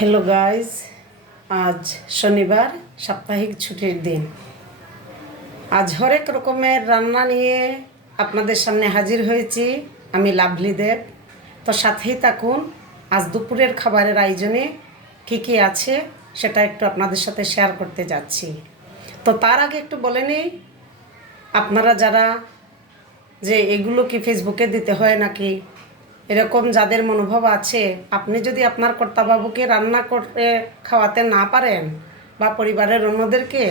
Hello guys, আজ শনিবার, সাপ্তাহিক ছুটির দিন। আজ হরেক রকমের রান্না নিয়ে আপনাদের সামনে হাজির হয়েছি। আমি লাভলি দেব। তো সাথেই থাকুন। আজ দুপুরের খাবারের আয়োজনে কী কী আছে সেটা একটু আপনাদের সাথে শেয়ার করতে যাচ্ছি। তো তার আগে একটু বলে নিই, আপনারা যারা যে এগুলো কি ফেসবুকে দিতে হয় নাকি, এরকম যাদের মনোভাব আছে, আপনি যদি আপনার কর্তাবাবুকে রান্না করে খাওয়াতে না পারেন বা পরিবারের অন্যদেরকে,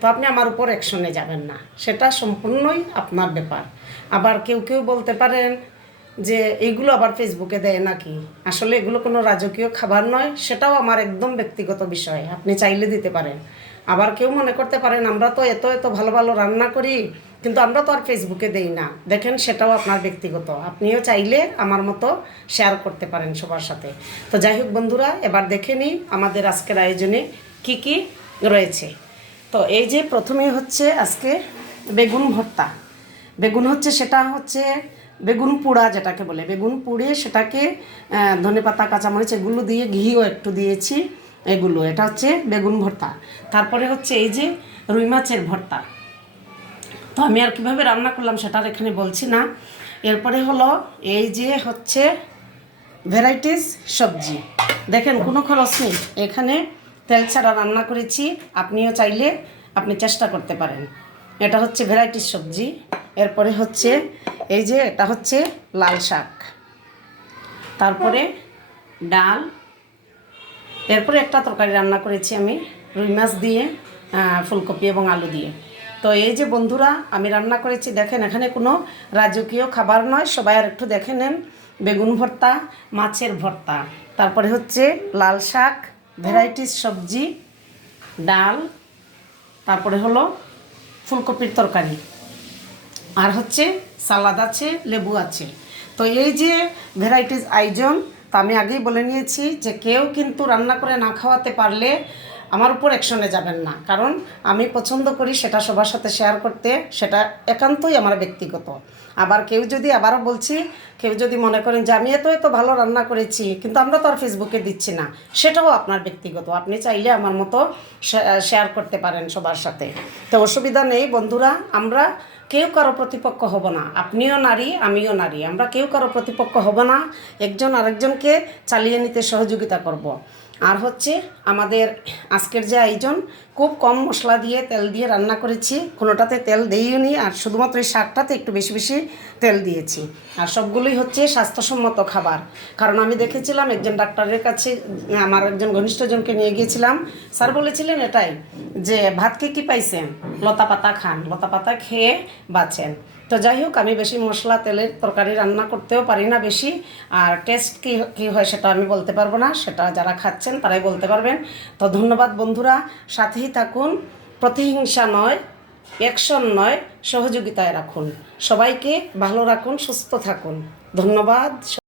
তো আপনি আমার উপর অ্যাকশনে যাবেন না। সেটা সম্পূর্ণই আপনার ব্যাপার। আবার কেউ কেউ বলতে পারেন যে এইগুলো আবার ফেসবুকে দেয় নাকি। আসলে এগুলো কোনো রাজকীয় খাবার নয়, সেটাও আমার একদম ব্যক্তিগত বিষয়। আপনি চাইলে দিতে পারেন। আবার কেউ মনে করতে পারেন আমরা তো এত এত ভালো ভালো রান্না করি, কিন্তু আমরা তো আর ফেসবুকে দেই না। দেখেন, সেটাও আপনার ব্যক্তিগত। আপনিও চাইলে আমার মতো শেয়ার করতে পারেন সবার সাথে। তো যাই হোক বন্ধুরা, এবার দেখে নিই আমাদের আজকের আয়োজনে কি কি রয়েছে। তো এই যে প্রথমেই হচ্ছে আজকে বেগুন ভর্তা। বেগুন হচ্ছে, সেটা হচ্ছে বেগুন পোড়া, যেটাকে বলে বেগুন পুড়ে সেটাকে ধনেপাতা কাঁচামরিচ এগুলো দিয়ে, ঘিও একটু দিয়েছি, এগুলো। এটা হচ্ছে বেগুন ভর্তা। তারপরে হচ্ছে এই যে রুই মাছের ভর্তা। তো আমি আর কীভাবে রান্না করলাম সেটা আর এখানে বলছি না। এরপরে হলো এই যে হচ্ছে ভ্যারাইটিস সবজি। দেখেন, কোনো খরচ নেই, এখানে তেল ছাড়া রান্না করেছি। আপনিও চাইলে আপনি চেষ্টা করতে পারেন। এটা হচ্ছে ভ্যারাইটিস সবজি। এরপরে হচ্ছে এই যে এটা হচ্ছে লাল শাক, তারপরে ডাল। এরপরে একটা তরকারি রান্না করেছি আমি রুই মাছ দিয়ে, ফুলকপি এবং আলু দিয়ে। তো এই যে বন্ধুরা আমি রান্না করেছি, দেখেন এখানে কোনো রাজকীয় খাবার নয়। সবাই আর একটু দেখে নেন। বেগুন ভর্তা, মাছের ভর্তা, তারপরে হচ্ছে লাল শাক, ভ্যারাইটিস সবজি, ডাল, তারপরে হলো ফুলকপির তরকারি, আর হচ্ছে সালাদ আছে, লেবু আছে। তো এই যে ভ্যারাইটিস আয়োজন, তা আমি আগেই বলে নিয়েছি যে কেউ কিন্তু রান্না করে না খাওয়াতে পারলে আমার উপর অ্যাকশনে যাবেন না। কারণ আমি পছন্দ করি সেটা সবার সাথে শেয়ার করতে, সেটা একান্তই আমার ব্যক্তিগত। আবার কেউ যদি, আবারও বলছি, কেউ যদি মনে করেন যে আমি এত এত ভালো রান্না করেছি কিন্তু আমরা তো আর ফেসবুকে দিচ্ছি না, সেটাও আপনার ব্যক্তিগত। আপনি চাইলে আমার মতো শেয়ার করতে পারেন সবার সাথে। তো অসুবিধা নেই বন্ধুরা। আমরা কেউ কারো প্রতিপক্ষ হব না। আপনিও নারী, আমিও নারী, আমরা কেউ কারো প্রতিপক্ষ হব না। একজন আরেকজনকে চালিয়ে নিতে সহযোগিতা করব। আর হচ্ছে আমাদের আজকের যে আয়োজন, খুব কম মশলা দিয়ে, তেল দিয়ে রান্না করেছি। কোনোটাতে তেল দেইনি, আর শুধুমাত্র এই শাকটাতে একটু বেশি বেশি তেল দিয়েছি। আর সবগুলোই হচ্ছে স্বাস্থ্যসম্মত খাবার। কারণ আমি দেখেছিলাম একজন ডাক্তারের কাছে, আমার একজন ঘনিষ্ঠজনকে নিয়ে গিয়েছিলাম। স্যার বলেছিলেন এটাই, যে ভাতকে কি পাইছেন, লতা পাতা খান, লতা পাতা খেয়ে বাঁচেন। তো যাই হোক, আমি বেশি মশলা তেলের তরকারি রান্না করতেও পারি না বেশি। আর টেস্ট কী হয় সেটা আমি বলতে পারবো না, সেটা যারা খাচ্ছেন তারাই বলতে পারবেন। তো ধন্যবাদ বন্ধুরা, সাথেই থাকুন। প্রতিহিংসা নয়, অ্যাকশন নয়, সহযোগিতায় রাখুন। সবাইকে ভালো রাখুন, সুস্থ থাকুন। ধন্যবাদ।